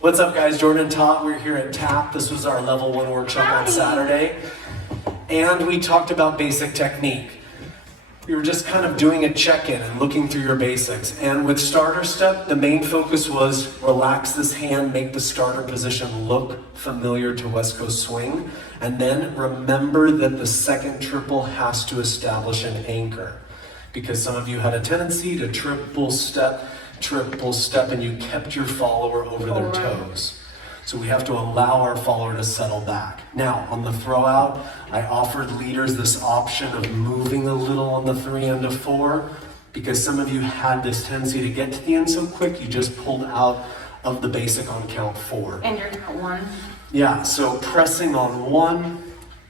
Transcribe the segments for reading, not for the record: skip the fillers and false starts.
What's up guys, Jordan and Todd, we're here at TAP. This was our level 1 workshop on Saturday. And we talked about basic technique. We were just kind of doing a check-in and looking through your basics. And with starter step, the main focus was relax this hand, make the starter position look familiar to West Coast swing. And then remember that the second triple has to establish an anchor. Because some of you had a tendency to triple step, and you kept your follower over their toes. So we have to allow our follower to settle back. Now, on the throw out, I offered leaders this option of moving a little on the 3 and a 4, because some of you had this tendency to get to the end so quick, you just pulled out of the basic on count 4. And you're count 1. Yeah, so pressing on 1,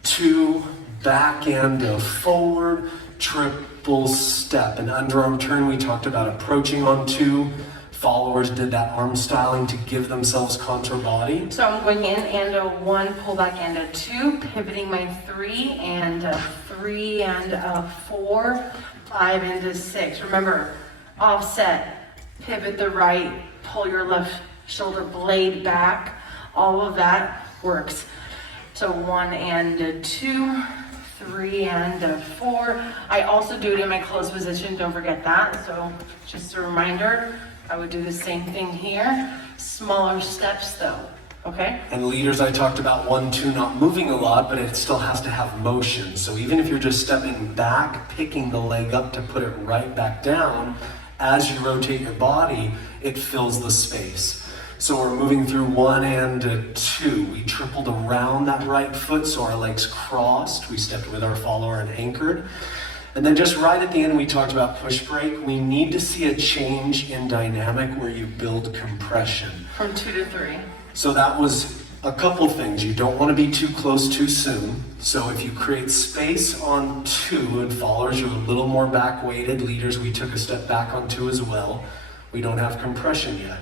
2, back and a forward, triple step. An underarm turn, we talked about approaching on 2. Followers did that arm styling to give themselves contour body. So I'm going in and a 1, pull back and a 2, pivoting my 3 and a 3 and a 4, 5 and a 6. Remember, offset, pivot the right, pull your left shoulder blade back. All of that works. So 1 and a 2, 3 and a 4. I also do it in my closed position, don't forget that. So just a reminder, I would do the same thing here. Smaller steps though, okay? And leaders, I talked about 1, 2 not moving a lot, but it still has to have motion. So even if you're just stepping back, picking the leg up to put it right back down, as you rotate your body, it fills the space. So we're moving through 1 and a 2. We tripled around that right foot, so our legs crossed. We stepped with our follower and anchored. And then just right at the end, we talked about push break. We need to see a change in dynamic where you build compression. From 2 to 3. So that was a couple things. You don't want to be too close too soon. So if you create space on 2 and followers, you're a little more back weighted. Leaders, we took a step back on 2 as well. We don't have compression yet.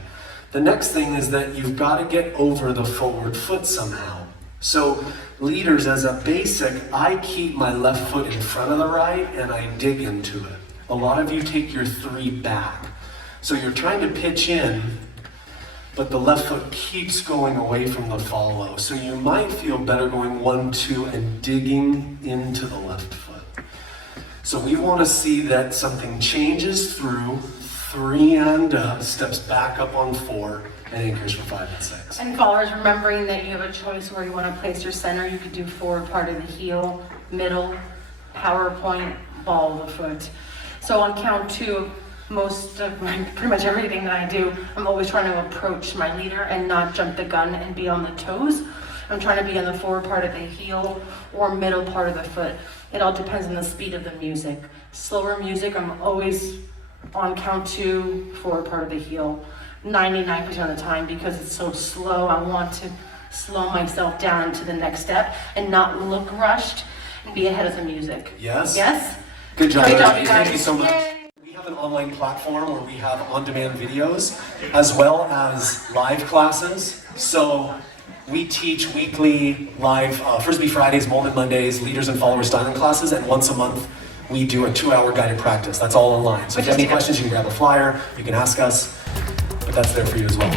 The next thing is that you've got to get over the forward foot somehow. So leaders, as a basic, I keep my left foot in front of the right and I dig into it. A lot of you take your 3 back. So you're trying to pitch in, but the left foot keeps going away from the follow. So you might feel better going 1, 2 and digging into the left foot. So we want to see that something changes through 3 and up, steps back up on 4, and anchors for 5 and 6. And followers, remembering that you have a choice where you want to place your center. You could do forward part of the heel, middle, power point, ball of the foot. So on count 2, pretty much everything that I do, I'm always trying to approach my leader and not jump the gun and be on the toes. I'm trying to be on the forward part of the heel or middle part of the foot. It all depends on the speed of the music. Slower music, I'm always on count 2, forward part of the heel. 99% of the time, because it's so slow, I want to slow myself down to the next step and not look rushed and be ahead of the music. Yes? Yes? Good job, Great job, everybody. you Thank guys. you so much. Yay. We have an online platform where we have on-demand videos as well as live classes. So we teach weekly live Frisbee Fridays, Moment Mondays, leaders and followers styling classes, and once a month we do a 2-hour guided practice. That's all online. So if you have any questions, you can grab a flyer, you can ask us, but that's there for you as well.